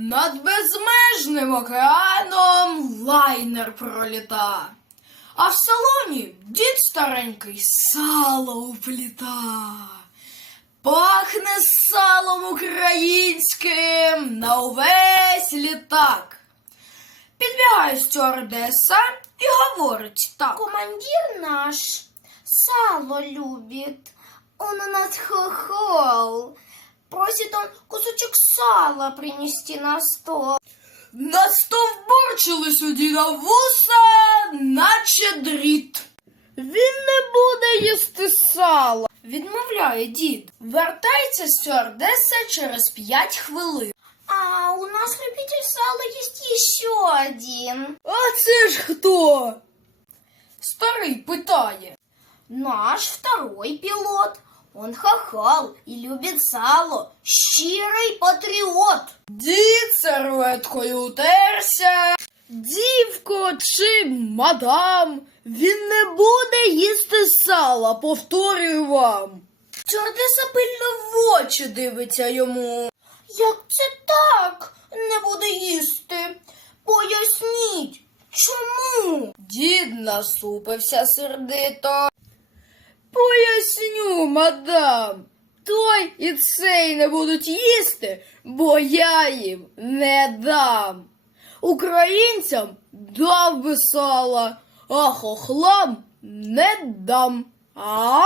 Над безмежним океаном лайнер проліта. А в салоні дід старенький сало упліта. Пахне салом українським на увесь літак. Підбігає стюардеса і говорить так. Командир наш сало любит. Он у нас хохол. Просит он кусочек сала принести на стол. Настовбурчились у діда вуса, наче дріт. Він не буде їсти сало, відмовляє дід. Вертається стюардеса через п'ять хвилин. А у нас любитель сала есть еще один. А це ж хто? Старий питає. Наш второй пилот. Он хохол и любит сало. Щирый патриот. Дід серветкою утерся. Дівко чи мадам, він не буде їсти сала, повторюю вам. Стюардеса пильно в очі дивиться йому. Як це так? Не буде їсти. Поясніть, чому? Дід насупився сердито. Мадам. Той і цей не будуть їсти, бо я їм не дам. Українцям дав би сала, а хохлам не дам. А?